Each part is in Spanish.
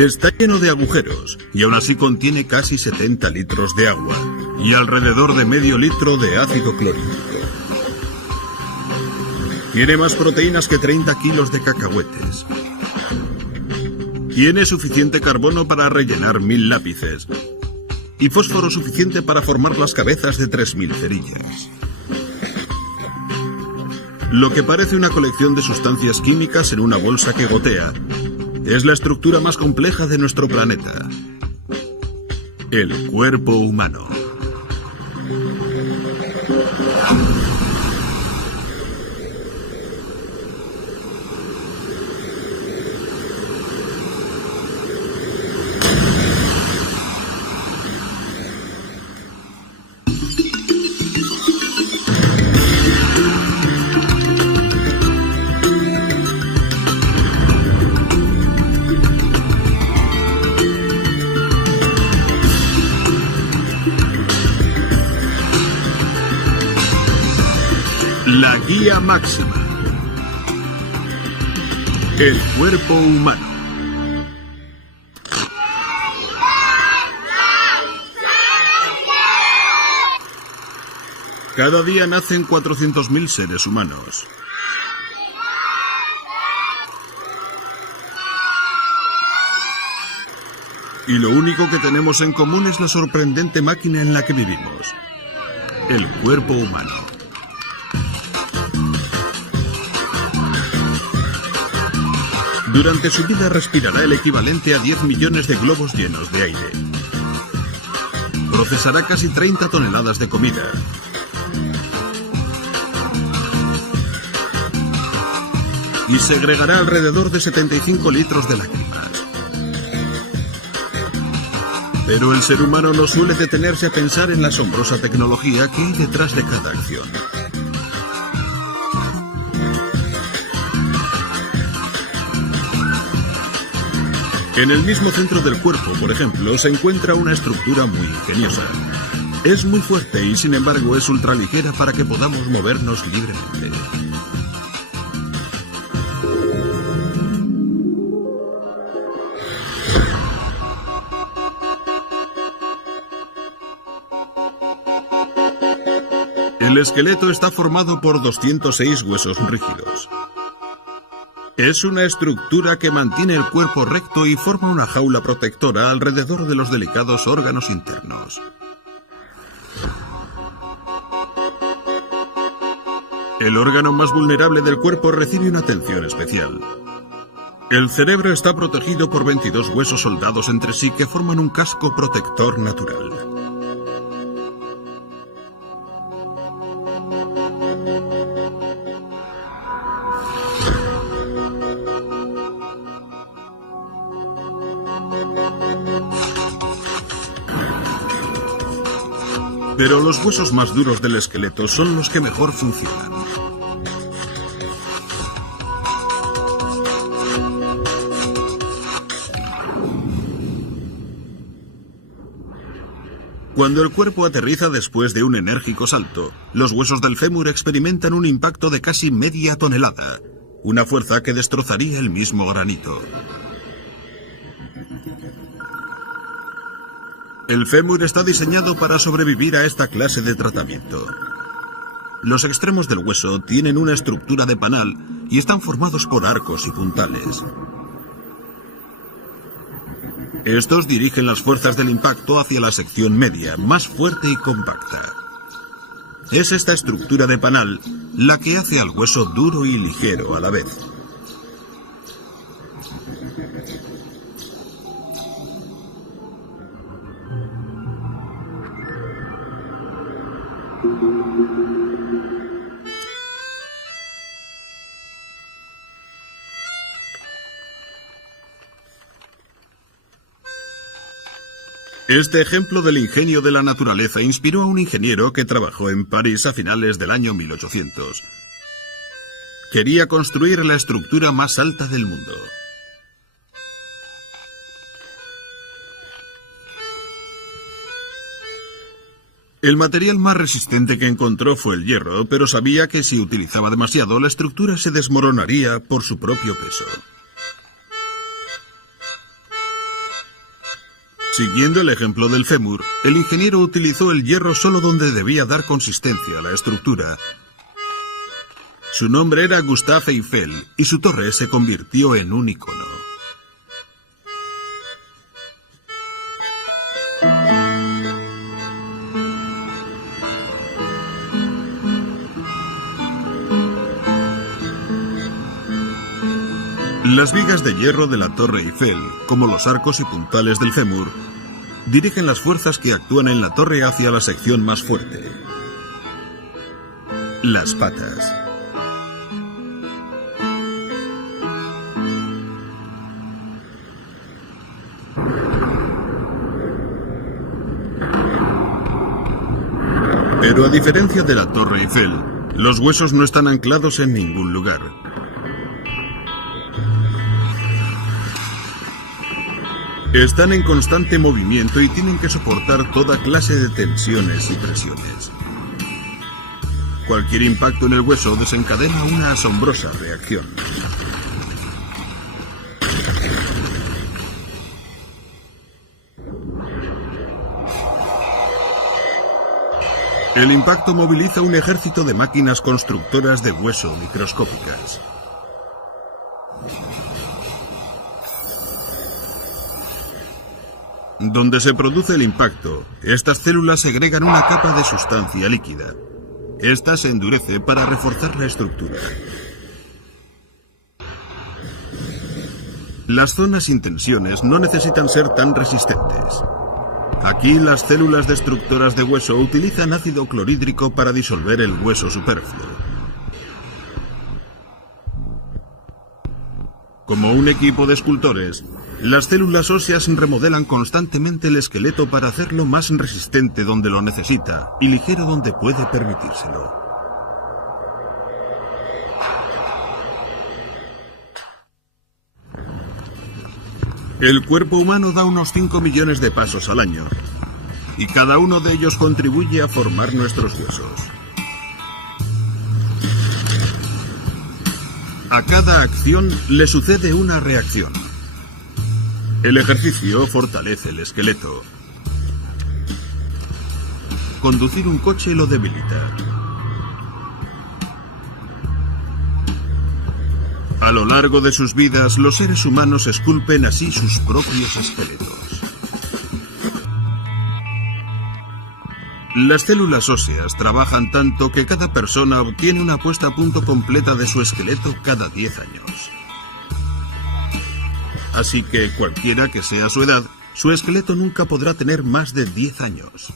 Está lleno de agujeros y aún así contiene casi 70 litros de agua y alrededor de medio litro de ácido clorhídrico. Tiene más proteínas que 30 kilos de cacahuetes. Tiene suficiente carbono para rellenar 1000 lápices y fósforo suficiente para formar las cabezas de 3000 cerillas. Lo que parece una colección de sustancias químicas en una bolsa que gotea es la estructura más compleja de nuestro planeta: el cuerpo humano. La guía máxima. El cuerpo humano. Cada día nacen 400.000 seres humanos. Y lo único que tenemos en común es la sorprendente máquina en la que vivimos: el cuerpo humano. Durante su vida respirará el equivalente a 10 millones de globos llenos de aire. Procesará casi 30 toneladas de comida. Y segregará alrededor de 75 litros de lágrimas. Pero el ser humano no suele detenerse a pensar en la asombrosa tecnología que hay detrás de cada acción. En el mismo centro del cuerpo, por ejemplo, se encuentra una estructura muy ingeniosa. Es muy fuerte y, sin embargo, es ultraligera para que podamos movernos libremente. El esqueleto está formado por 206 huesos rígidos. Es una estructura que mantiene el cuerpo recto y forma una jaula protectora alrededor de los delicados órganos internos. El órgano más vulnerable del cuerpo recibe una atención especial. El cerebro está protegido por 22 huesos soldados entre sí que forman un casco protector natural. Pero los huesos más duros del esqueleto son los que mejor funcionan. Cuando el cuerpo aterriza después de un enérgico salto, los huesos del fémur experimentan un impacto de casi media tonelada, una fuerza que destrozaría el mismo granito. El fémur está diseñado para sobrevivir a esta clase de tratamiento. Los extremos del hueso tienen una estructura de panal y están formados por arcos y puntales. Estos dirigen las fuerzas del impacto hacia la sección media, más fuerte y compacta. Es esta estructura de panal la que hace al hueso duro y ligero a la vez. Este ejemplo del ingenio de la naturaleza inspiró a un ingeniero que trabajó en París a finales del año 1800. Quería construir la estructura más alta del mundo. El material más resistente que encontró fue el hierro, pero sabía que si utilizaba demasiado, la estructura se desmoronaría por su propio peso. Siguiendo el ejemplo del fémur, el ingeniero utilizó el hierro solo donde debía dar consistencia a la estructura. Su nombre era Gustave Eiffel y su torre se convirtió en un icono. Las vigas de hierro de la Torre Eiffel, como los arcos y puntales del fémur, dirigen las fuerzas que actúan en la torre hacia la sección más fuerte: las patas. Pero a diferencia de la Torre Eiffel, los huesos no están anclados en ningún lugar. Están en constante movimiento y tienen que soportar toda clase de tensiones y presiones. Cualquier impacto en el hueso desencadena una asombrosa reacción. El impacto moviliza un ejército de máquinas constructoras de hueso microscópicas. Donde se produce el impacto, estas células segregan una capa de sustancia líquida. Esta se endurece para reforzar la estructura. Las zonas sin tensiones no necesitan ser tan resistentes. Aquí las células destructoras de hueso utilizan ácido clorhídrico para disolver el hueso superfluo. Como un equipo de escultores, las células óseas remodelan constantemente el esqueleto para hacerlo más resistente donde lo necesita y ligero donde puede permitírselo. El cuerpo humano da unos 5 millones de pasos al año, y cada uno de ellos contribuye a formar nuestros huesos. A cada acción le sucede una reacción. El ejercicio fortalece el esqueleto. Conducir un coche lo debilita. A lo largo de sus vidas, los seres humanos esculpen así sus propios esqueletos. Las células óseas trabajan tanto que cada persona obtiene una puesta a punto completa de su esqueleto cada 10 años. Así que cualquiera que sea su edad, su esqueleto nunca podrá tener más de 10 años.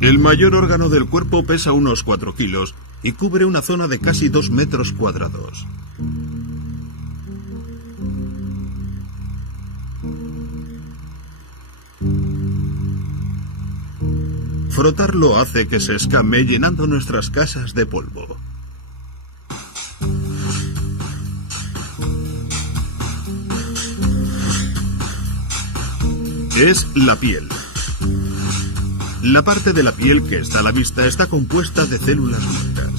El mayor órgano del cuerpo pesa unos 4 kilos y cubre una zona de casi 2 metros cuadrados. Frotarlo hace que se escame llenando nuestras casas de polvo. Es la piel. La parte de la piel que está a la vista está compuesta de células muertas.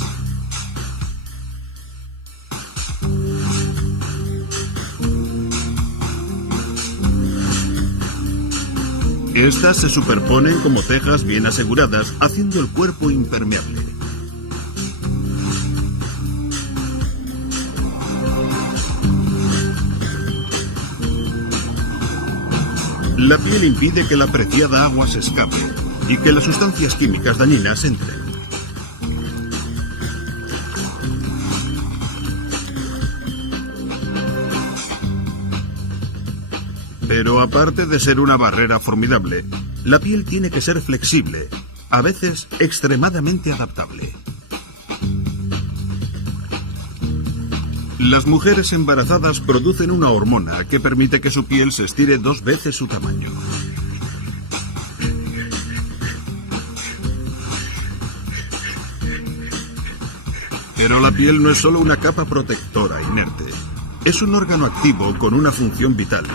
Estas se superponen como cejas bien aseguradas, haciendo el cuerpo impermeable. La piel impide que la apreciada agua se escape y que las sustancias químicas dañinas entren. Pero aparte de ser una barrera formidable, la piel tiene que ser flexible, a veces extremadamente adaptable. Las mujeres embarazadas producen una hormona que permite que su piel se estire 2 veces su tamaño. Pero la piel no es solo una capa protectora inerte. Es un órgano activo con una función vital.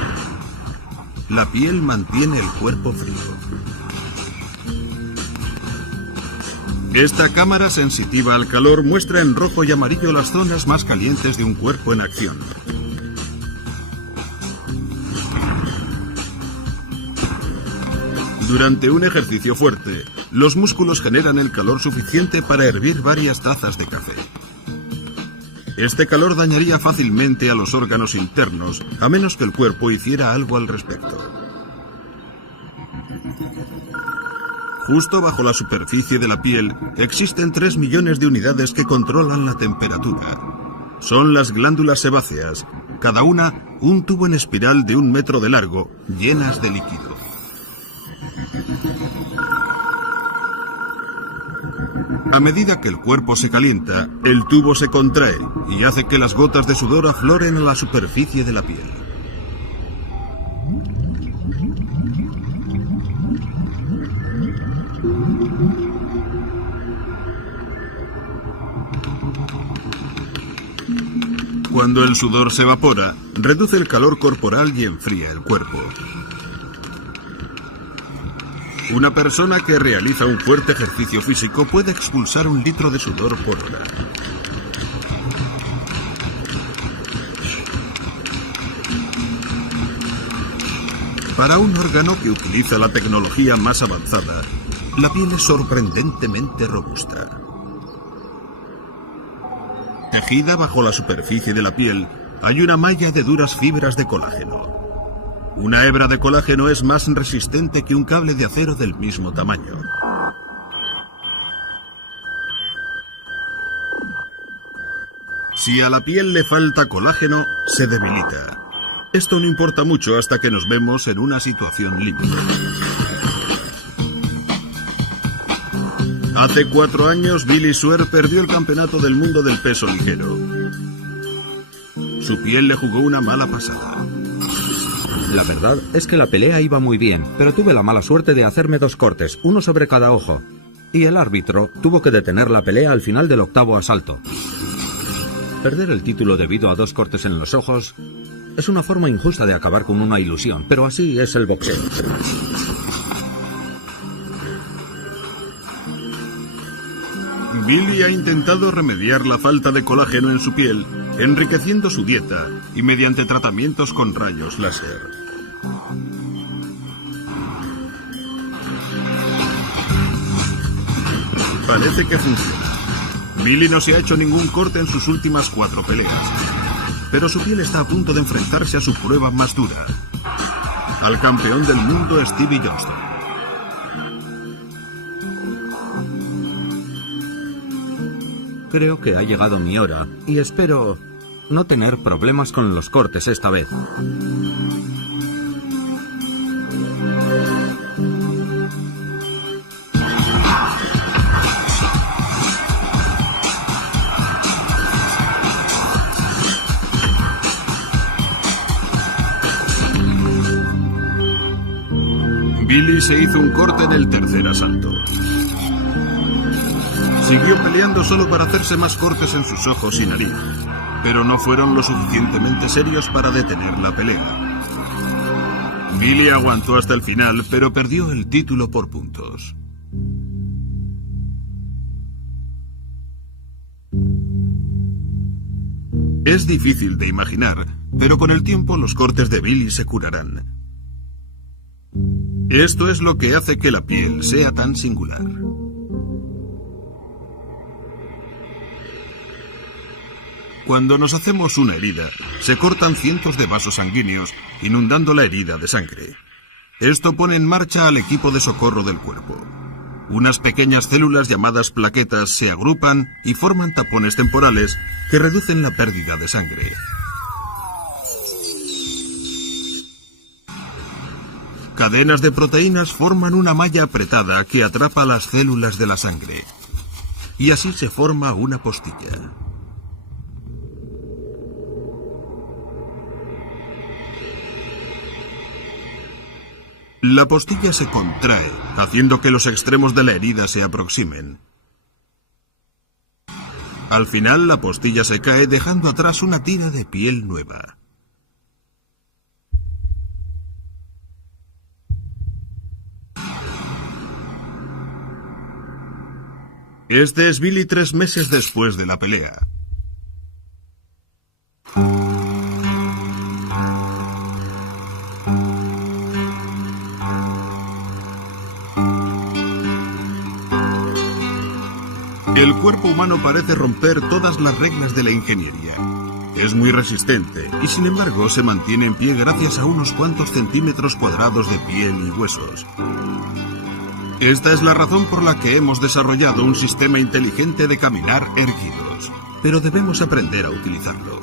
la piel mantiene el cuerpo frío. Esta cámara sensitiva al calor muestra en rojo y amarillo las zonas más calientes de un cuerpo en acción. Durante un ejercicio fuerte, los músculos generan el calor suficiente para hervir varias tazas de café. Este calor dañaría fácilmente a los órganos internos, a menos que el cuerpo hiciera algo al respecto. Justo bajo la superficie de la piel existen 3 millones de unidades que controlan la temperatura. Son las glándulas sebáceas, cada una un tubo en espiral de 1 metro de largo, llenas de líquido. A medida que el cuerpo se calienta, el tubo se contrae y hace que las gotas de sudor afloren a la superficie de la piel. Cuando el sudor se evapora, reduce el calor corporal y enfría el cuerpo. Una persona que realiza un fuerte ejercicio físico puede expulsar 1 litro de sudor por hora. Para un órgano que utiliza la tecnología más avanzada, la piel es sorprendentemente robusta. Tejida bajo la superficie de la piel, hay una malla de duras fibras de colágeno. Una hebra de colágeno es más resistente que un cable de acero del mismo tamaño. Si a la piel le falta colágeno, se debilita. Esto no importa mucho hasta que nos vemos en una situación límite. Hace 4 años, Billy Swear perdió el campeonato del mundo del peso ligero. Su piel le jugó una mala pasada. La verdad es que la pelea iba muy bien, pero tuve la mala suerte de hacerme 2 cortes, uno sobre cada ojo. Y el árbitro tuvo que detener la pelea al final del 8º asalto. Perder el título debido a 2 cortes en los ojos es una forma injusta de acabar con una ilusión, pero así es el boxeo. Billy ha intentado remediar la falta de colágeno en su piel, enriqueciendo su dieta y mediante tratamientos con rayos láser. Parece que funciona. Billy no se ha hecho ningún corte en sus últimas 4 peleas, pero su piel está a punto de enfrentarse a su prueba más dura, al campeón del mundo Stevie Johnston. Creo que ha llegado mi hora y espero no tener problemas con los cortes esta vez. Billy se hizo un corte en el 3er asalto. Siguió peleando solo para hacerse más cortes en sus ojos y nariz, pero no fueron lo suficientemente serios para detener la pelea. Billy aguantó hasta el final, pero perdió el título por puntos. Es difícil de imaginar, pero con el tiempo los cortes de Billy se curarán. Esto es lo que hace que la piel sea tan singular. Cuando nos hacemos una herida, se cortan cientos de vasos sanguíneos, inundando la herida de sangre. Esto pone en marcha al equipo de socorro del cuerpo. Unas pequeñas células llamadas plaquetas se agrupan y forman tapones temporales que reducen la pérdida de sangre. Cadenas de proteínas forman una malla apretada que atrapa las células de la sangre. Y así se forma una postilla. La postilla se contrae, haciendo que los extremos de la herida se aproximen. Al final, la postilla se cae, dejando atrás una tira de piel nueva. Este es Billy 3 meses después de la pelea. El cuerpo humano parece romper todas las reglas de la ingeniería. Es muy resistente y sin embargo se mantiene en pie gracias a unos cuantos centímetros cuadrados de piel y huesos. Esta es la razón por la que hemos desarrollado un sistema inteligente de caminar erguidos, pero debemos aprender a utilizarlo.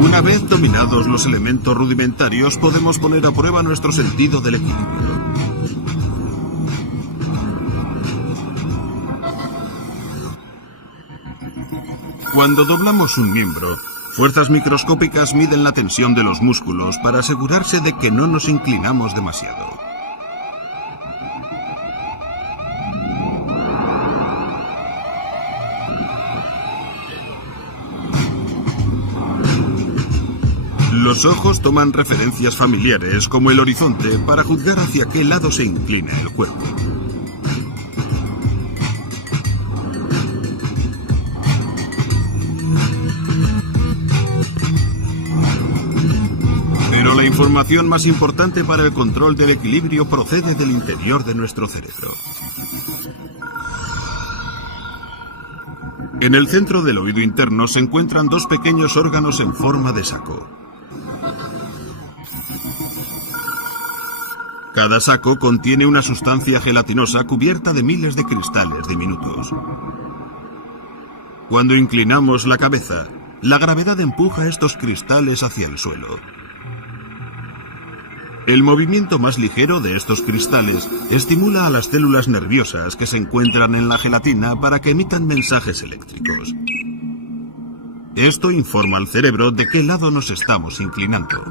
Una vez dominados los elementos rudimentarios, podemos poner a prueba nuestro sentido del equilibrio. Cuando doblamos un miembro, fuerzas microscópicas miden la tensión de los músculos para asegurarse de que no nos inclinamos demasiado. Los ojos toman referencias familiares como el horizonte para juzgar hacia qué lado se inclina el cuerpo. Pero la información más importante para el control del equilibrio procede del interior de nuestro cerebro. En el centro del oído interno se encuentran dos pequeños órganos en forma de saco. Cada saco contiene una sustancia gelatinosa cubierta de miles de cristales diminutos. Cuando inclinamos la cabeza, la gravedad empuja estos cristales hacia el suelo. El movimiento más ligero de estos cristales estimula a las células nerviosas que se encuentran en la gelatina para que emitan mensajes eléctricos. Esto informa al cerebro de qué lado nos estamos inclinando.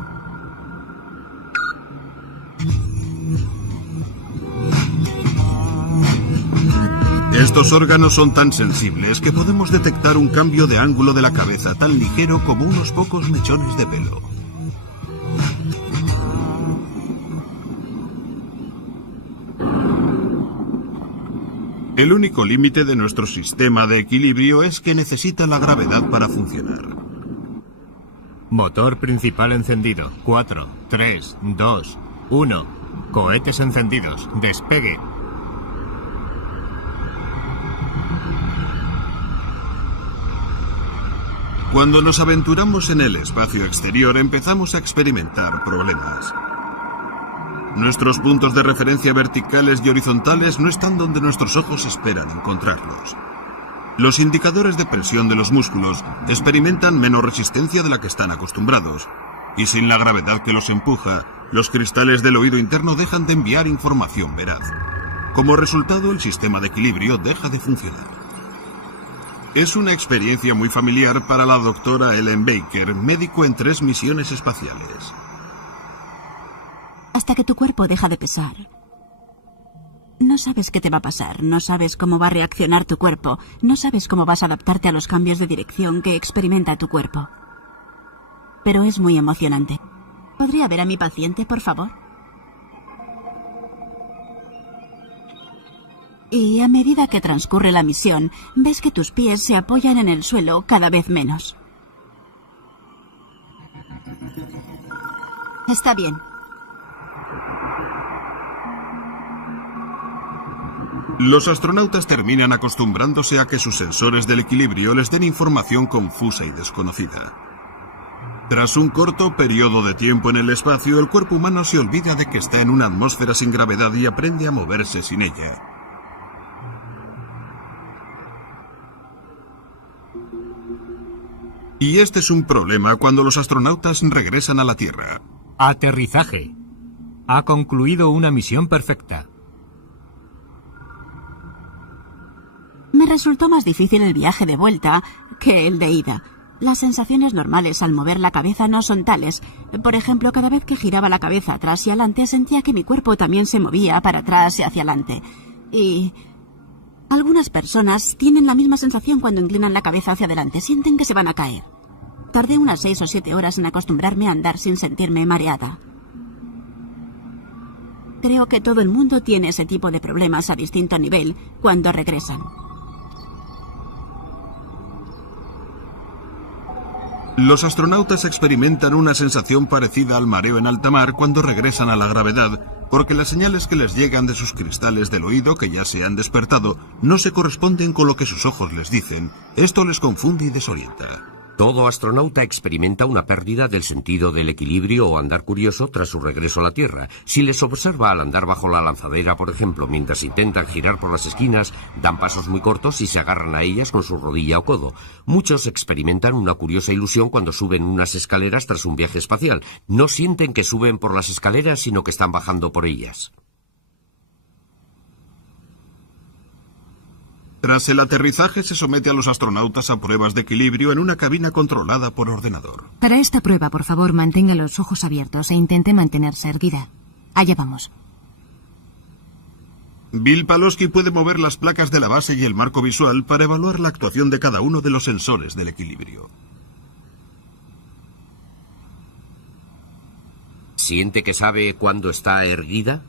Estos órganos son tan sensibles que podemos detectar un cambio de ángulo de la cabeza tan ligero como unos pocos mechones de pelo. El único límite de nuestro sistema de equilibrio es que necesita la gravedad para funcionar. Motor principal encendido. 4, 3, 2, 1. Cohetes encendidos. Despegue. Cuando nos aventuramos en el espacio exterior, empezamos a experimentar problemas. Nuestros puntos de referencia verticales y horizontales no están donde nuestros ojos esperan encontrarlos. Los indicadores de presión de los músculos experimentan menos resistencia de la que están acostumbrados, y sin la gravedad que los empuja, los cristales del oído interno dejan de enviar información veraz. Como resultado, el sistema de equilibrio deja de funcionar. Es una experiencia muy familiar para la doctora Ellen Baker, médico en 3 misiones espaciales. Hasta que tu cuerpo deja de pesar. No sabes qué te va a pasar, no sabes cómo va a reaccionar tu cuerpo, no sabes cómo vas a adaptarte a los cambios de dirección que experimenta tu cuerpo. Pero es muy emocionante. ¿Podría ver a mi paciente, por favor? Y a medida que transcurre la misión, ves que tus pies se apoyan en el suelo cada vez menos. Está bien. Los astronautas terminan acostumbrándose a que sus sensores del equilibrio les den información confusa y desconocida. Tras un corto periodo de tiempo en el espacio, el cuerpo humano se olvida de que está en una atmósfera sin gravedad y aprende a moverse sin ella. Y este es un problema cuando los astronautas regresan a la Tierra. Aterrizaje. Ha concluido una misión perfecta. Me resultó más difícil el viaje de vuelta que el de ida. Las sensaciones normales al mover la cabeza no son tales. Por ejemplo, cada vez que giraba la cabeza atrás y adelante, sentía que mi cuerpo también se movía para atrás y hacia adelante. Y algunas personas tienen la misma sensación cuando inclinan la cabeza hacia adelante. Sienten que se van a caer. Tardé unas 6 o 7 horas en acostumbrarme a andar sin sentirme mareada. Creo que todo el mundo tiene ese tipo de problemas a distinto nivel cuando regresan. Los astronautas experimentan una sensación parecida al mareo en alta mar cuando regresan a la gravedad, porque las señales que les llegan de sus cristales del oído, que ya se han despertado, no se corresponden con lo que sus ojos les dicen. Esto les confunde y desorienta. Todo astronauta experimenta una pérdida del sentido del equilibrio o andar curioso tras su regreso a la Tierra. Si les observa al andar bajo la lanzadera, por ejemplo, mientras intentan girar por las esquinas, dan pasos muy cortos y se agarran a ellas con su rodilla o codo. Muchos experimentan una curiosa ilusión cuando suben unas escaleras tras un viaje espacial. No sienten que suben por las escaleras, sino que están bajando por ellas. Tras el aterrizaje se somete a los astronautas a pruebas de equilibrio en una cabina controlada por ordenador. Para esta prueba, por favor, mantenga los ojos abiertos e intente mantenerse erguida. Allá vamos. Bill Pawlowski puede mover las placas de la base y el marco visual para evaluar la actuación de cada uno de los sensores del equilibrio. ¿Siente que sabe cuándo está erguida?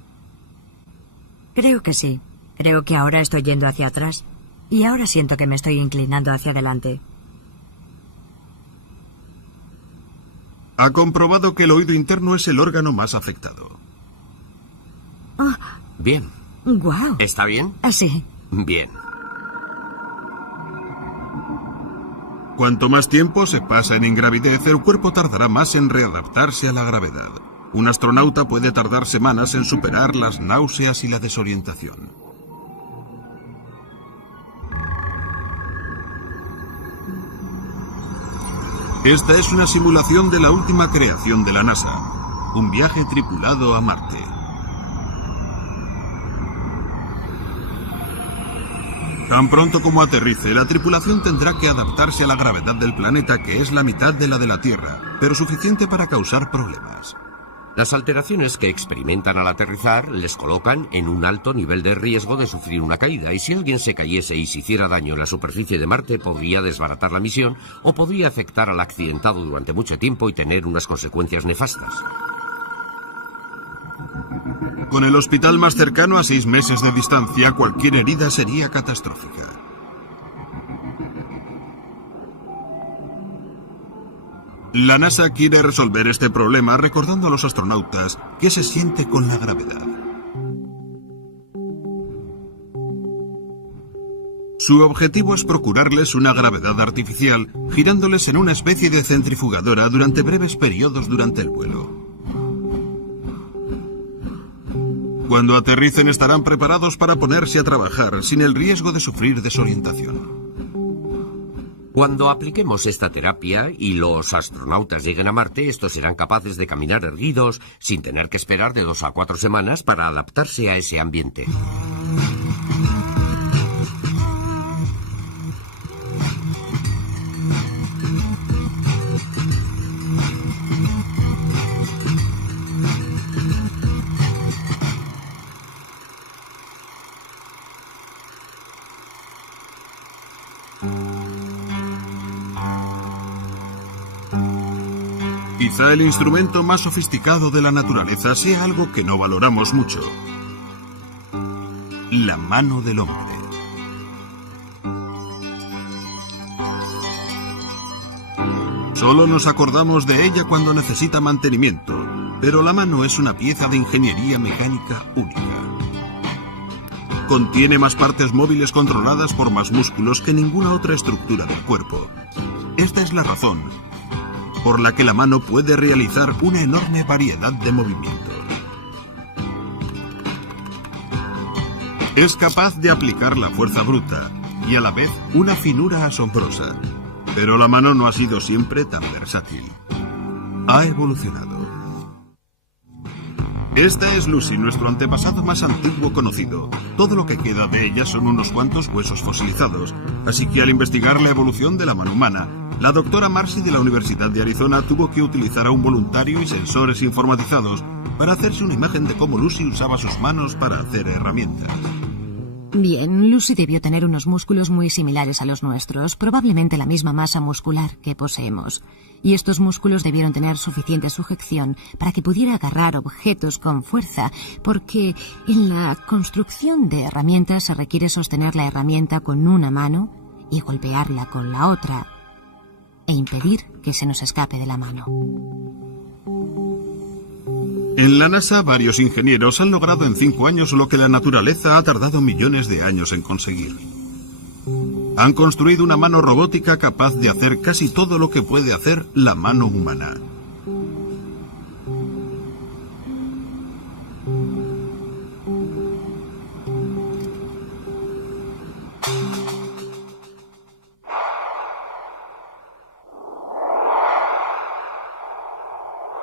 Creo que sí. Creo que ahora estoy yendo hacia atrás. Y ahora siento que me estoy inclinando hacia adelante. Ha comprobado que el oído interno es el órgano más afectado. Oh, Bien. ¡guau! ¿Está bien? Sí. Bien. Cuanto más tiempo se pasa en ingravidez, el cuerpo tardará más en readaptarse a la gravedad. Un astronauta puede tardar semanas en superar las náuseas y la desorientación. Esta es una simulación de la última creación de la NASA, un viaje tripulado a Marte. Tan pronto como aterrice, la tripulación tendrá que adaptarse a la gravedad del planeta, que es la mitad de la de la Tierra, pero suficiente para causar problemas. Las alteraciones que experimentan al aterrizar les colocan en un alto nivel de riesgo de sufrir una caída, y si alguien se cayese y se hiciera daño en la superficie de Marte, podría desbaratar la misión o podría afectar al accidentado durante mucho tiempo y tener unas consecuencias nefastas. Con el hospital más cercano a 6 meses de distancia, cualquier herida sería catastrófica. La NASA quiere resolver este problema recordando a los astronautas qué se siente con la gravedad. Su objetivo es procurarles una gravedad artificial, girándoles en una especie de centrifugadora durante breves periodos durante el vuelo. Cuando aterricen estarán preparados para ponerse a trabajar sin el riesgo de sufrir desorientación. Cuando apliquemos esta terapia y los astronautas lleguen a Marte, estos serán capaces de caminar erguidos sin tener que esperar de 2 a 4 semanas para adaptarse a ese ambiente. Quizá el instrumento más sofisticado de la naturaleza sea algo que no valoramos mucho: la mano del hombre. Solo nos acordamos de ella cuando necesita mantenimiento, pero la mano es una pieza de ingeniería mecánica única. Contiene más partes móviles controladas por más músculos que ninguna otra estructura del cuerpo. Esta es la razón por la que la mano puede realizar una enorme variedad de movimientos. Es capaz de aplicar la fuerza bruta y a la vez una finura asombrosa. Pero la mano no ha sido siempre tan versátil. Ha evolucionado. Esta es Lucy, nuestro antepasado más antiguo conocido. Todo lo que queda de ella son unos cuantos huesos fosilizados. Así que al investigar la evolución de la mano humana, la doctora Marcy de la Universidad de Arizona tuvo que utilizar a un voluntario y sensores informatizados para hacerse una imagen de cómo Lucy usaba sus manos para hacer herramientas. Bien, Lucy debió tener unos músculos muy similares a los nuestros, probablemente la misma masa muscular que poseemos. y estos músculos debieron tener suficiente sujeción para que pudiera agarrar objetos con fuerza, porque en la construcción de herramientas se requiere sostener la herramienta con una mano y golpearla con la otra, e impedir que se nos escape de la mano. En la NASA, varios ingenieros han logrado en 5 años lo que la naturaleza ha tardado millones de años en conseguir. Han construido una mano robótica capaz de hacer casi todo lo que puede hacer la mano humana.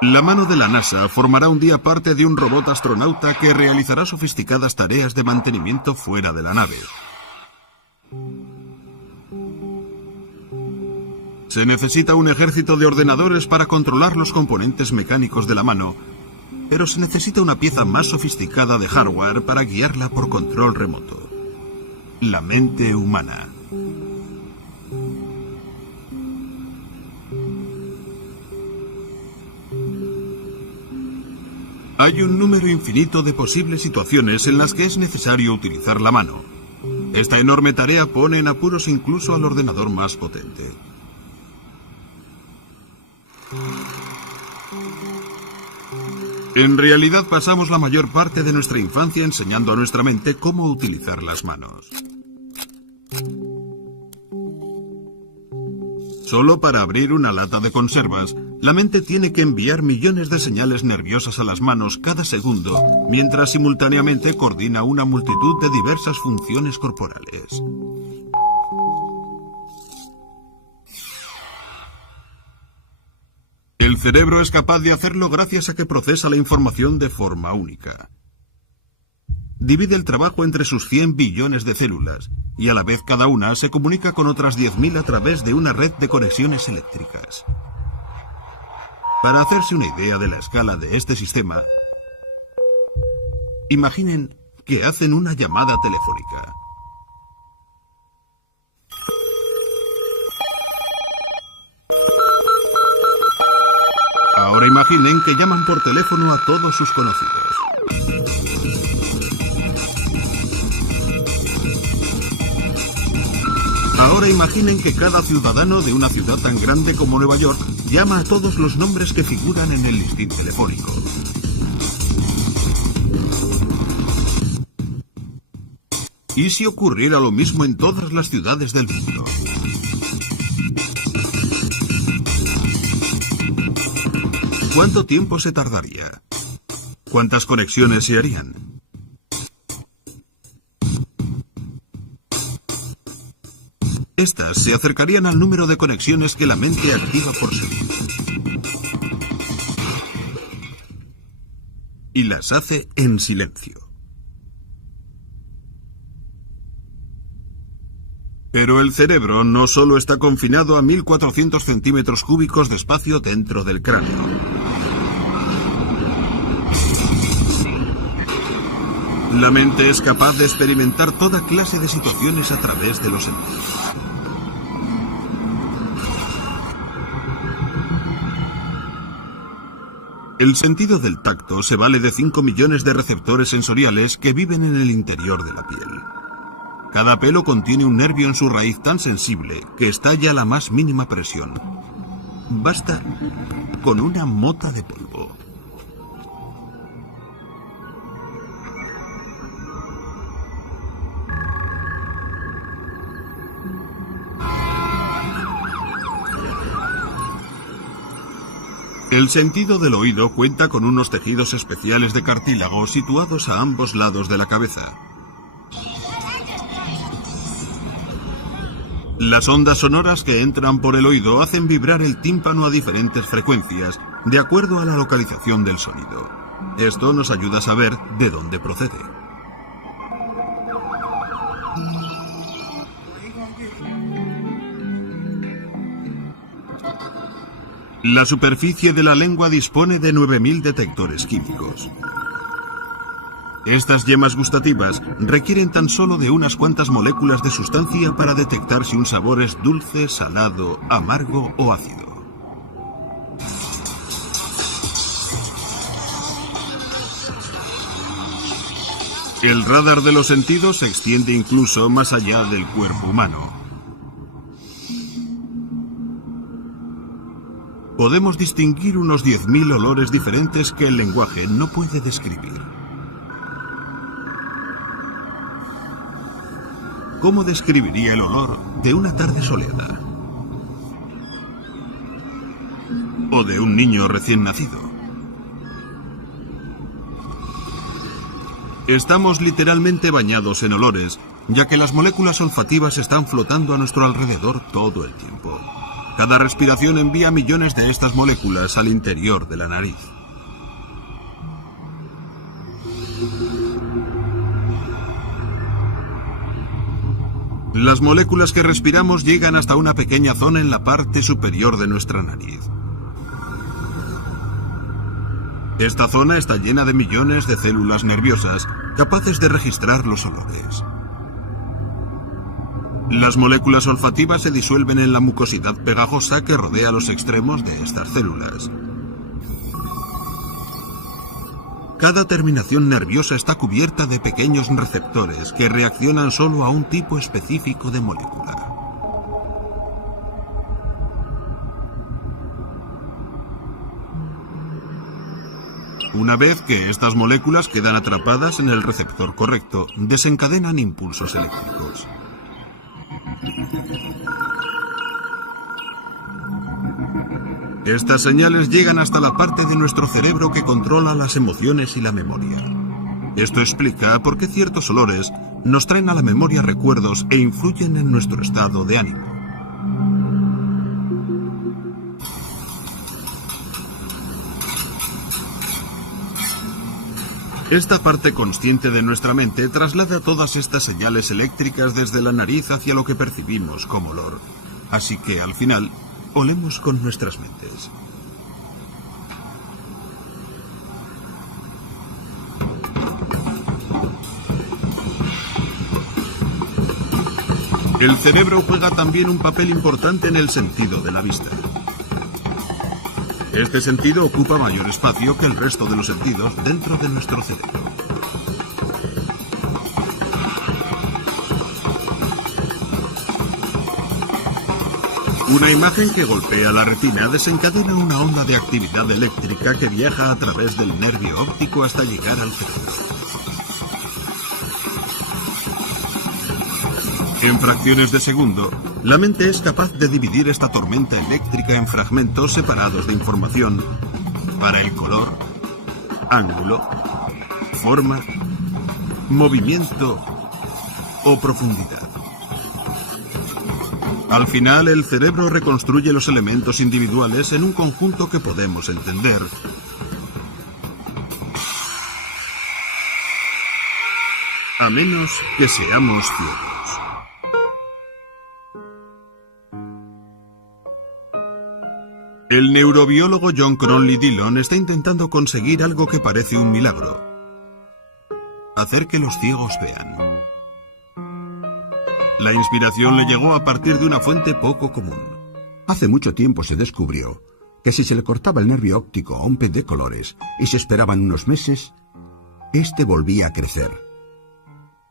La mano de la NASA formará un día parte de un robot astronauta que realizará sofisticadas tareas de mantenimiento fuera de la nave. Se necesita un ejército de ordenadores para controlar los componentes mecánicos de la mano, pero se necesita una pieza más sofisticada de hardware para guiarla por control remoto. La mente humana. Hay un número infinito de posibles situaciones en las que es necesario utilizar la mano. Esta enorme tarea pone en apuros incluso al ordenador más potente. En realidad pasamos la mayor parte de nuestra infancia enseñando a nuestra mente cómo utilizar las manos. Solo para abrir una lata de conservas, la mente tiene que enviar millones de señales nerviosas a las manos cada segundo, mientras simultáneamente coordina una multitud de diversas funciones corporales. El cerebro es capaz de hacerlo gracias a que procesa la información de forma única. Divide el trabajo entre sus 100 billones de células, y a la vez cada una se comunica con otras 10.000 a través de una red de conexiones eléctricas. Para hacerse una idea de la escala de este sistema, imaginen que hacen una llamada telefónica. Ahora imaginen que llaman por teléfono a todos sus conocidos. Ahora imaginen que cada ciudadano de una ciudad tan grande como Nueva York llama a todos los nombres que figuran en el listín telefónico. ¿Y si ocurriera lo mismo en todas las ciudades del mundo? ¿Cuánto tiempo se tardaría? ¿Cuántas conexiones se harían? Estas se acercarían al número de conexiones que la mente activa por segundo. Y las hace en silencio. Pero el cerebro no solo está confinado a 1400 centímetros cúbicos de espacio dentro del cráneo. La mente es capaz de experimentar toda clase de situaciones a través de los sentidos. El sentido del tacto se vale de 5 millones de receptores sensoriales que viven en el interior de la piel. Cada pelo contiene un nervio en su raíz tan sensible que estalla a la más mínima presión. Basta con una mota de polvo. El sentido del oído cuenta con unos tejidos especiales de cartílago situados a ambos lados de la cabeza. Las ondas sonoras que entran por el oído hacen vibrar el tímpano a diferentes frecuencias, de acuerdo a la localización del sonido. Esto nos ayuda a saber de dónde procede. La superficie de la lengua dispone de 9000 detectores químicos. Estas yemas gustativas requieren tan solo de unas cuantas moléculas de sustancia para detectar si un sabor es dulce, salado, amargo o ácido. El radar de los sentidos se extiende incluso más allá del cuerpo humano. Podemos distinguir unos 10.000 olores diferentes que el lenguaje no puede describir. ¿Cómo describiría el olor de una tarde soleada? ¿O de un niño recién nacido? Estamos literalmente bañados en olores, ya que las moléculas olfativas están flotando a nuestro alrededor todo el tiempo. Cada respiración envía millones de estas moléculas al interior de la nariz. Las moléculas que respiramos llegan hasta una pequeña zona en la parte superior de nuestra nariz. Esta zona está llena de millones de células nerviosas capaces de registrar los olores. Las moléculas olfativas se disuelven en la mucosidad pegajosa que rodea los extremos de estas células. Cada terminación nerviosa está cubierta de pequeños receptores que reaccionan solo a un tipo específico de molécula. Una vez que estas moléculas quedan atrapadas en el receptor correcto, desencadenan impulsos eléctricos. Estas señales llegan hasta la parte de nuestro cerebro que controla las emociones y la memoria. Esto explica por qué ciertos olores nos traen a la memoria recuerdos e influyen en nuestro estado de ánimo. Esta parte consciente de nuestra mente traslada todas estas señales eléctricas desde la nariz hacia lo que percibimos como olor. Así que, al final, olemos con nuestras mentes. El cerebro juega también un papel importante en el sentido de la vista. Este sentido ocupa mayor espacio que el resto de los sentidos dentro de nuestro cerebro. Una imagen que golpea la retina desencadena una onda de actividad eléctrica que viaja a través del nervio óptico hasta llegar al cerebro. En fracciones de segundo, la mente es capaz de dividir esta tormenta eléctrica en fragmentos separados de información para el color, ángulo, forma, movimiento o profundidad. Al final, el cerebro reconstruye los elementos individuales en un conjunto que podemos entender. A menos que seamos ciegos. El neurobiólogo John Cronley Dillon está intentando conseguir algo que parece un milagro: hacer que los ciegos vean. La inspiración le llegó a partir de una fuente poco común. Hace mucho tiempo se descubrió que si se le cortaba el nervio óptico a un pez de colores y se esperaban unos meses, este volvía a crecer.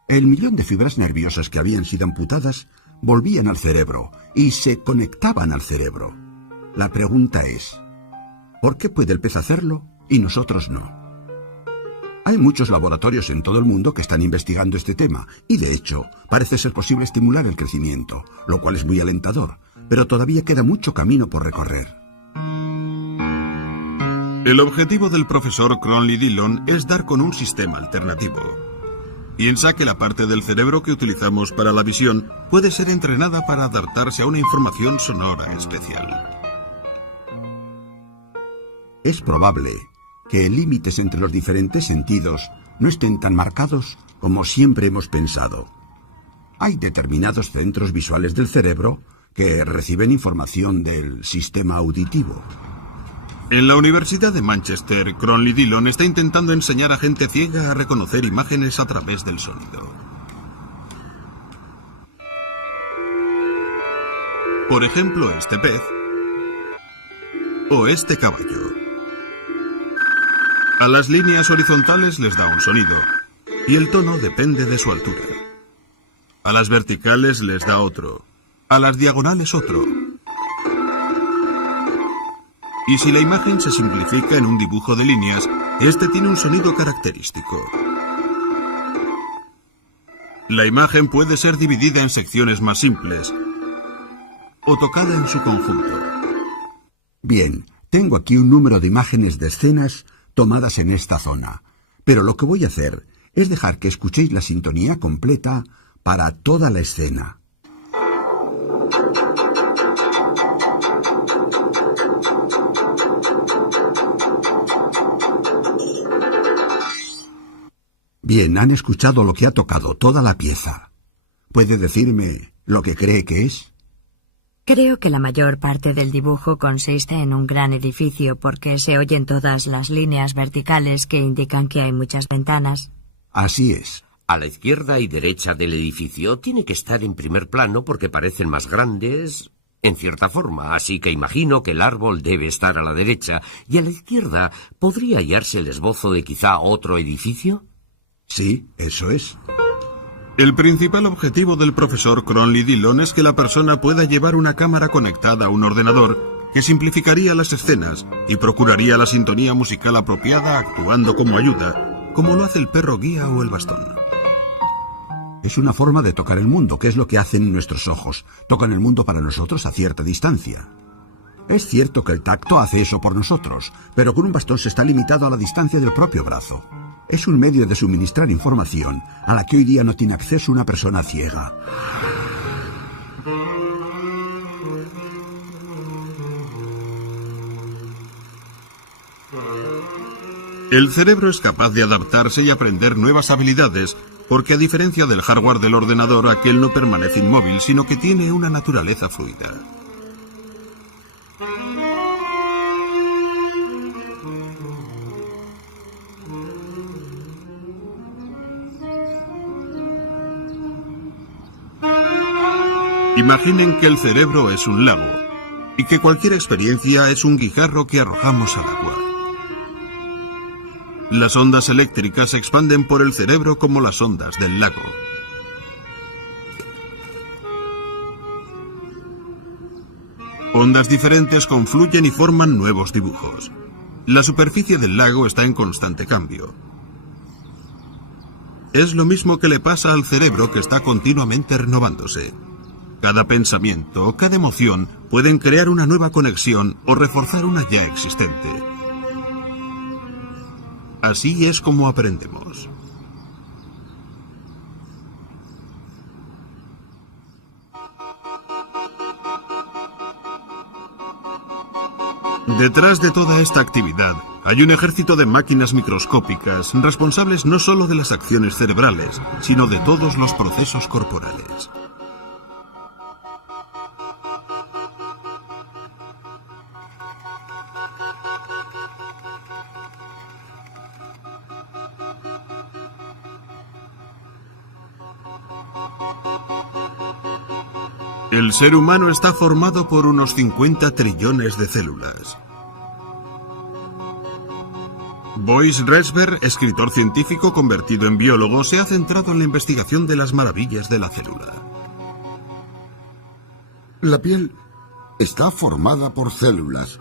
El millón de fibras nerviosas que habían sido amputadas volvían al cerebro y se conectaban al cerebro. La pregunta es, ¿por qué puede el pez hacerlo y nosotros no? Hay muchos laboratorios en todo el mundo que están investigando este tema y, de hecho, parece ser posible estimular el crecimiento, lo cual es muy alentador, pero todavía queda mucho camino por recorrer. El objetivo del profesor Cronley Dillon es dar con un sistema alternativo. Piensa que la parte del cerebro que utilizamos para la visión puede ser entrenada para adaptarse a una información sonora especial. Es probable que límites entre los diferentes sentidos no estén tan marcados como siempre hemos pensado. Hay determinados centros visuales del cerebro que reciben información del sistema auditivo. En la Universidad de Manchester, Cronley Dillon está intentando enseñar a gente ciega a reconocer imágenes a través del sonido. Por ejemplo, este pez o este caballo. A las líneas horizontales les da un sonido y el tono depende de su altura. A las verticales les da otro, a las diagonales otro. Y si la imagen se simplifica en un dibujo de líneas, este tiene un sonido característico. La imagen puede ser dividida en secciones más simples o tocada en su conjunto. Bien, tengo aquí un número de imágenes de escenas tomadas en esta zona, pero lo que voy a hacer es dejar que escuchéis la sintonía completa para toda la escena. Bien, han escuchado lo que ha tocado toda la pieza. ¿Puede decirme lo que cree que es? Creo que la mayor parte del dibujo consiste en un gran edificio porque se oyen todas las líneas verticales que indican que hay muchas ventanas. Así es. A la izquierda y derecha del edificio tiene que estar en primer plano porque parecen más grandes, en cierta forma, así que imagino que el árbol debe estar a la derecha, y a la izquierda podría hallarse el esbozo de quizá otro edificio. Sí, eso es. El principal objetivo del profesor Cronley Dillon es que la persona pueda llevar una cámara conectada a un ordenador que simplificaría las escenas y procuraría la sintonía musical apropiada actuando como ayuda, como lo hace el perro guía o el bastón. Es una forma de tocar el mundo, que es lo que hacen nuestros ojos. Tocan el mundo para nosotros a cierta distancia. Es cierto que el tacto hace eso por nosotros, pero con un bastón se está limitado a la distancia del propio brazo. Es un medio de suministrar información a la que hoy día no tiene acceso una persona ciega. El cerebro es capaz de adaptarse y aprender nuevas habilidades, porque a diferencia del hardware del ordenador, aquel no permanece inmóvil, sino que tiene una naturaleza fluida. Imaginen que el cerebro es un lago y que cualquier experiencia es un guijarro que arrojamos al agua. Las ondas eléctricas se expanden por el cerebro como las ondas del lago. Ondas diferentes confluyen y forman nuevos dibujos. La superficie del lago está en constante cambio. Es lo mismo que le pasa al cerebro, que está continuamente renovándose. Cada pensamiento, cada emoción pueden crear una nueva conexión o reforzar una ya existente. Así es como aprendemos. Detrás de toda esta actividad hay un ejército de máquinas microscópicas responsables no solo de las acciones cerebrales, sino de todos los procesos corporales. El ser humano está formado por unos 50 trillones de células. Boyce Resberg, escritor científico convertido en biólogo, se ha centrado en la investigación de las maravillas de la célula. La piel está formada por células.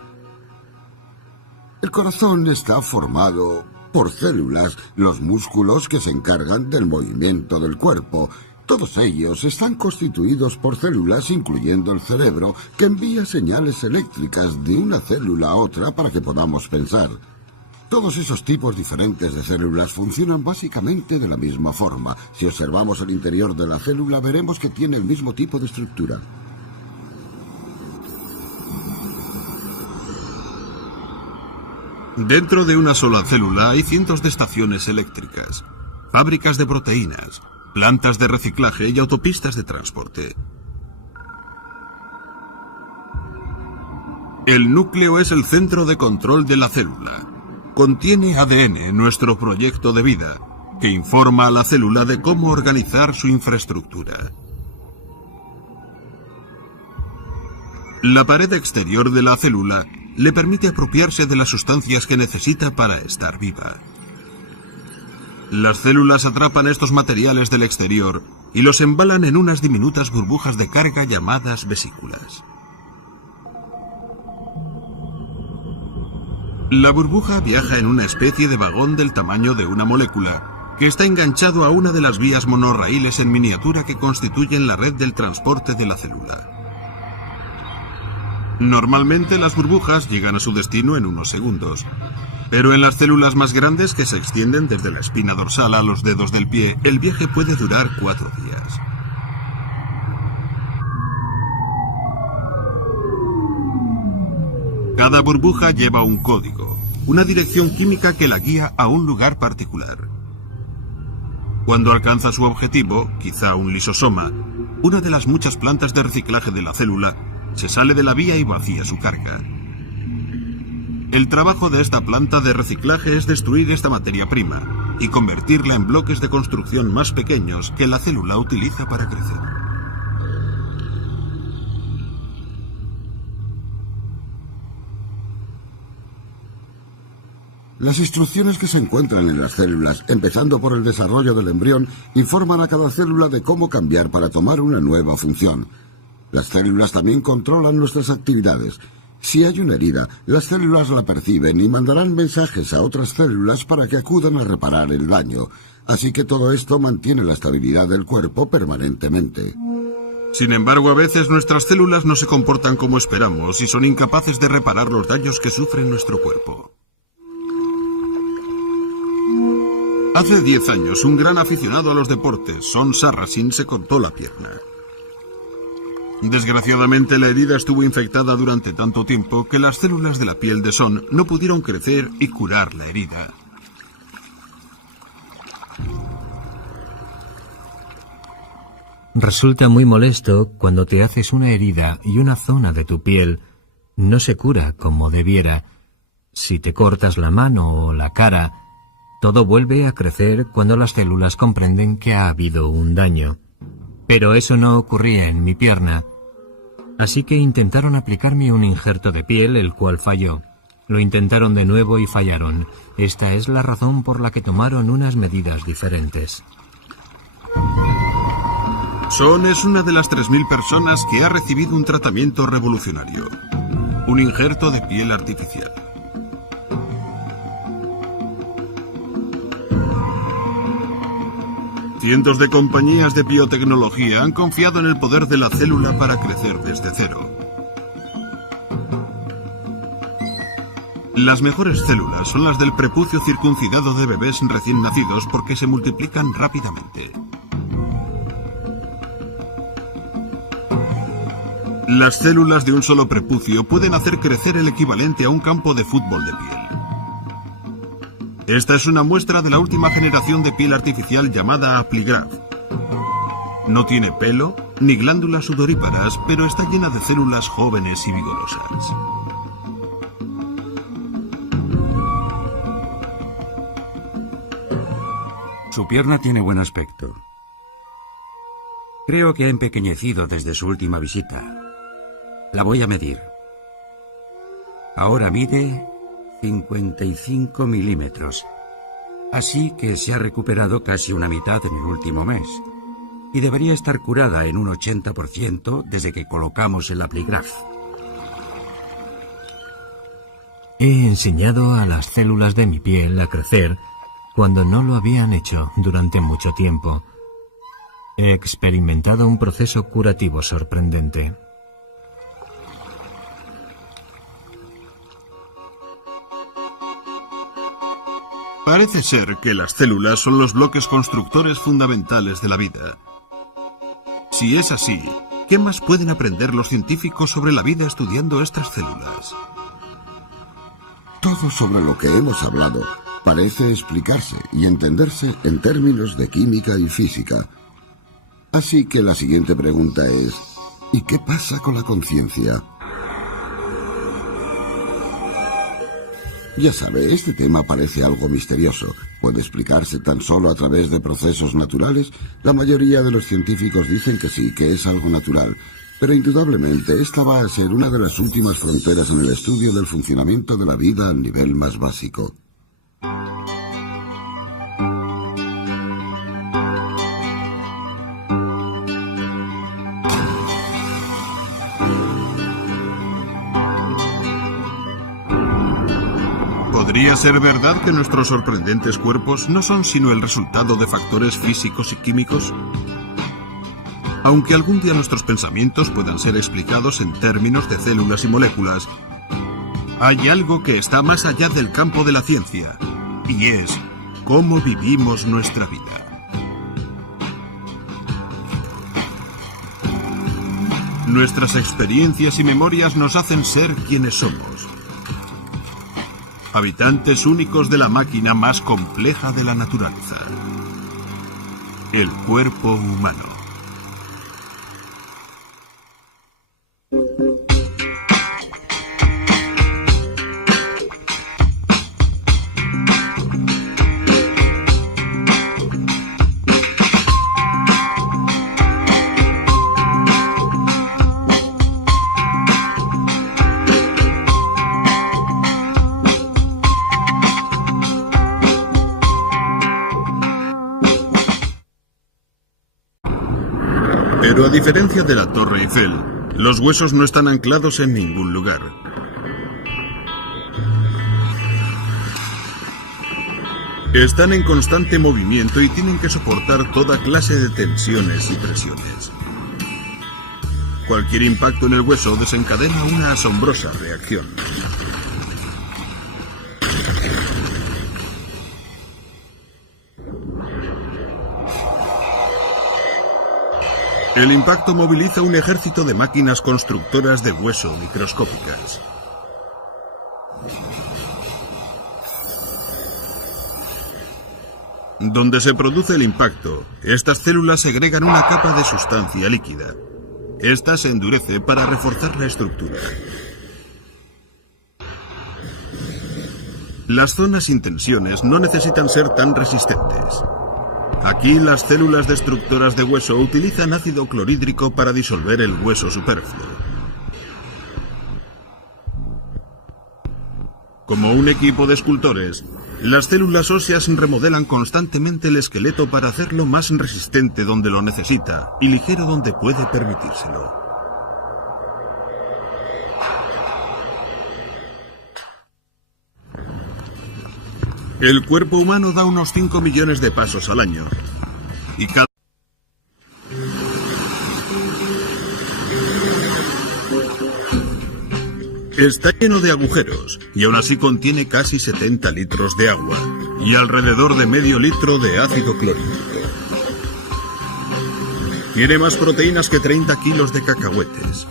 El corazón está formado por células, los músculos que se encargan del movimiento del cuerpo. Todos ellos están constituidos por células, incluyendo el cerebro, que envía señales eléctricas de una célula a otra para que podamos pensar. Todos esos tipos diferentes de células funcionan básicamente de la misma forma. Si observamos el interior de la célula, veremos que tiene el mismo tipo de estructura. Dentro de una sola célula hay cientos de estaciones eléctricas, fábricas de proteínas, plantas de reciclaje y autopistas de transporte. El núcleo es el centro de control de la célula. Contiene ADN, nuestro proyecto de vida, que informa a la célula de cómo organizar su infraestructura. La pared exterior de la célula le permite apropiarse de las sustancias que necesita para estar viva. Las células atrapan estos materiales del exterior y los embalan en unas diminutas burbujas de carga llamadas vesículas. La burbuja viaja en una especie de vagón del tamaño de una molécula, que está enganchado a una de las vías monorraíles en miniatura que constituyen la red del transporte de la célula. Normalmente las burbujas llegan a su destino en unos segundos, pero en las células más grandes, que se extienden desde la espina dorsal a los dedos del pie, el viaje puede durar 4 días. Cada burbuja lleva un código, una dirección química que la guía a un lugar particular. Cuando alcanza su objetivo, quizá un lisosoma, una de las muchas plantas de reciclaje de la célula, se sale de la vía y vacía su carga. El trabajo de esta planta de reciclaje es destruir esta materia prima y convertirla en bloques de construcción más pequeños que la célula utiliza para crecer. Las instrucciones que se encuentran en las células, empezando por el desarrollo del embrión, informan a cada célula de cómo cambiar para tomar una nueva función. Las células también controlan nuestras actividades. Si hay una herida, las células la perciben y mandarán mensajes a otras células para que acudan a reparar el daño. Así que todo esto mantiene la estabilidad del cuerpo permanentemente. Sin embargo, a veces nuestras células no se comportan como esperamos y son incapaces de reparar los daños que sufre nuestro cuerpo. Hace 10 años, un gran aficionado a los deportes, Son Sarracen, se cortó la pierna. Desgraciadamente, la herida estuvo infectada durante tanto tiempo que las células de la piel de Son no pudieron crecer y curar la herida. Resulta muy molesto cuando te haces una herida y una zona de tu piel no se cura como debiera. Si te cortas la mano o la cara, todo vuelve a crecer cuando las células comprenden que ha habido un daño. Pero eso no ocurría en mi pierna. Así que intentaron aplicarme un injerto de piel, el cual falló. Lo intentaron de nuevo y fallaron. Esta es la razón por la que tomaron unas medidas diferentes. Son es una de las 3.000 personas que ha recibido un tratamiento revolucionario. Un injerto de piel artificial. Cientos de compañías de biotecnología han confiado en el poder de la célula para crecer desde cero. Las mejores células son las del prepucio circuncidado de bebés recién nacidos porque se multiplican rápidamente. Las células de un solo prepucio pueden hacer crecer el equivalente a un campo de fútbol de piel. Esta es una muestra de la última generación de piel artificial llamada Apligraf. No tiene pelo ni glándulas sudoríparas, pero está llena de células jóvenes y vigorosas. Su pierna tiene buen aspecto. Creo que ha empequeñecido desde su última visita. La voy a medir. Ahora mide 55 milímetros. Así que se ha recuperado casi una mitad en el último mes. Y debería estar curada en un 80% desde que colocamos el Apligraf. He enseñado a las células de mi piel a crecer cuando no lo habían hecho durante mucho tiempo. He experimentado un proceso curativo sorprendente. Parece ser que las células son los bloques constructores fundamentales de la vida. Si es así, ¿qué más pueden aprender los científicos sobre la vida estudiando estas células? Todo sobre lo que hemos hablado parece explicarse y entenderse en términos de química y física. Así que la siguiente pregunta es, ¿y qué pasa con la conciencia? Ya sabe, este tema parece algo misterioso. ¿Puede explicarse tan solo a través de procesos naturales? La mayoría de los científicos dicen que sí, que es algo natural. Pero indudablemente esta va a ser una de las últimas fronteras en el estudio del funcionamiento de la vida al nivel más básico. ¿Podría ser verdad que nuestros sorprendentes cuerpos no son sino el resultado de factores físicos y químicos? Aunque algún día nuestros pensamientos puedan ser explicados en términos de células y moléculas, hay algo que está más allá del campo de la ciencia, y es cómo vivimos nuestra vida. Nuestras experiencias y memorias nos hacen ser quienes somos. Habitantes únicos de la máquina más compleja de la naturaleza. El cuerpo humano. Pero a diferencia de la Torre Eiffel, los huesos no están anclados en ningún lugar. Están en constante movimiento y tienen que soportar toda clase de tensiones y presiones. Cualquier impacto en el hueso desencadena una asombrosa reacción. El impacto moviliza un ejército de máquinas constructoras de hueso microscópicas. Donde se produce el impacto, estas células segregan una capa de sustancia líquida. Esta se endurece para reforzar la estructura. Las zonas sin tensiones no necesitan ser tan resistentes. Aquí las células destructoras de hueso utilizan ácido clorhídrico para disolver el hueso superfluo. Como un equipo de escultores, las células óseas remodelan constantemente el esqueleto para hacerlo más resistente donde lo necesita y ligero donde puede permitírselo. El cuerpo humano da unos 5 millones de pasos al año. Y cada... Está lleno de agujeros, y aún así contiene casi 70 litros de agua, y alrededor de medio litro de ácido clorhídrico. Tiene más proteínas que 30 kilos de cacahuetes.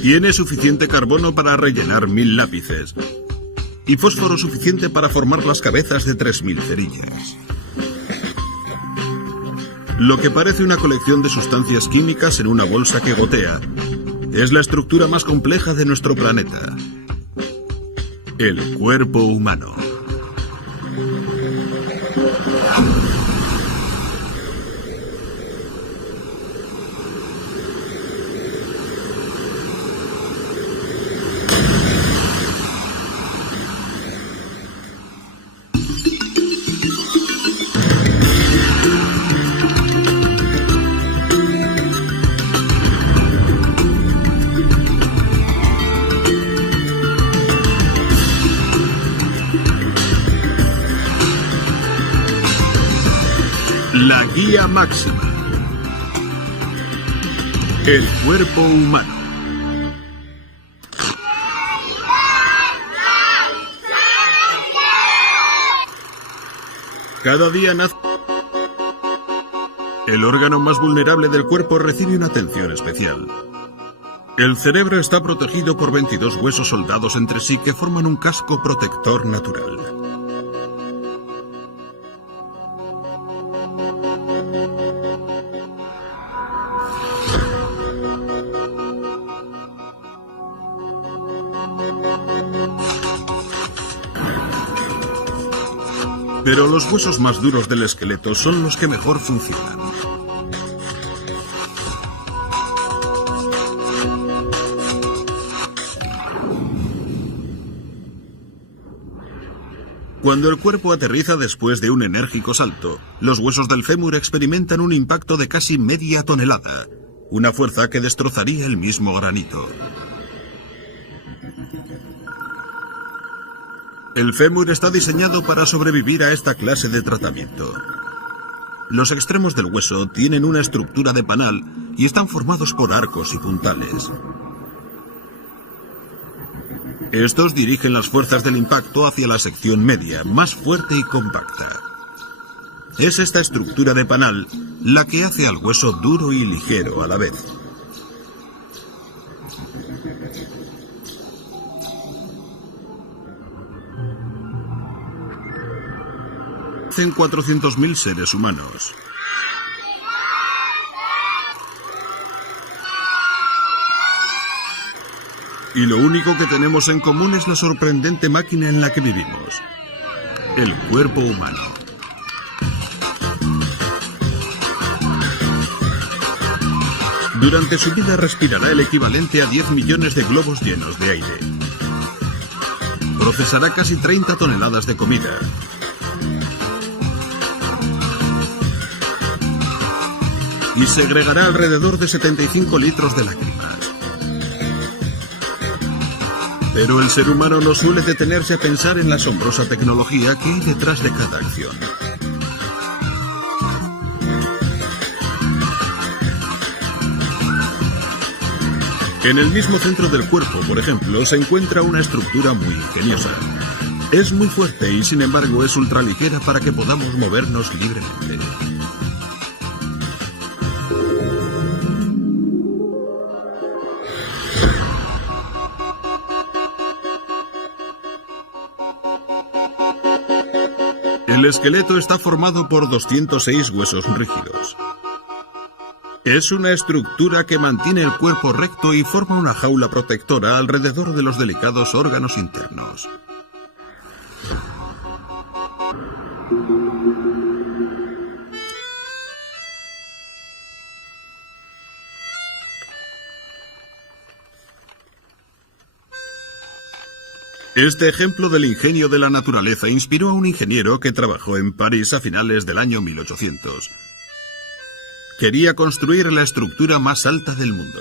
Tiene suficiente carbono para rellenar 1000 lápices. Y fósforo suficiente para formar las cabezas de 3000 cerillas. Lo que parece una colección de sustancias químicas en una bolsa que gotea es la estructura más compleja de nuestro planeta. El cuerpo humano. La guía máxima. El cuerpo humano. Cada día nace. El órgano más vulnerable del cuerpo recibe una atención especial. El cerebro está protegido por 22 huesos soldados entre sí que forman un casco protector natural. Pero los huesos más duros del esqueleto son los que mejor funcionan. Cuando el cuerpo aterriza después de un enérgico salto, los huesos del fémur experimentan un impacto de casi media tonelada, una fuerza que destrozaría el mismo granito. El fémur está diseñado para sobrevivir a esta clase de tratamiento. Los extremos del hueso tienen una estructura de panal y están formados por arcos y puntales. Estos dirigen las fuerzas del impacto hacia la sección media, más fuerte y compacta. Es esta estructura de panal la que hace al hueso duro y ligero a la vez. En 400.000 seres humanos. Y lo único que tenemos en común es la sorprendente máquina en la que vivimos. El cuerpo humano. Durante su vida respirará el equivalente a 10 millones de globos llenos de aire. Procesará casi 30 toneladas de comida. Y segregará alrededor de 75 litros de lágrimas. Pero el ser humano no suele detenerse a pensar en la asombrosa tecnología que hay detrás de cada acción. En el mismo centro del cuerpo, por ejemplo, se encuentra una estructura muy ingeniosa. Es muy fuerte y, sin embargo, es ultraligera para que podamos movernos libremente. El esqueleto está formado por 206 huesos rígidos. Es una estructura que mantiene el cuerpo recto y forma una jaula protectora alrededor de los delicados órganos internos. Este ejemplo del ingenio de la naturaleza inspiró a un ingeniero que trabajó en París a finales del año 1800. Quería construir la estructura más alta del mundo.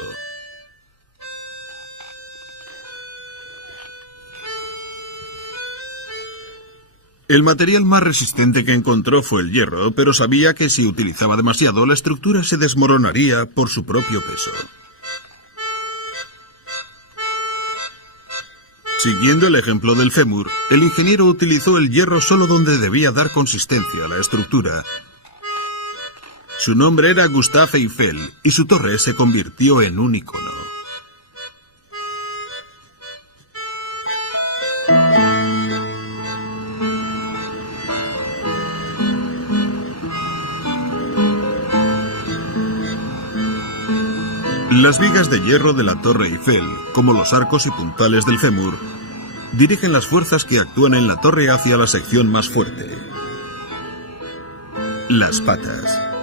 El material más resistente que encontró fue el hierro, pero sabía que si utilizaba demasiado, la estructura se desmoronaría por su propio peso. Siguiendo el ejemplo del fémur, el ingeniero utilizó el hierro solo donde debía dar consistencia a la estructura. Su nombre era Gustave Eiffel y su torre se convirtió en un icono. Las vigas de hierro de la Torre Eiffel, como los arcos y puntales del fémur, dirigen las fuerzas que actúan en la torre hacia la sección más fuerte, las patas.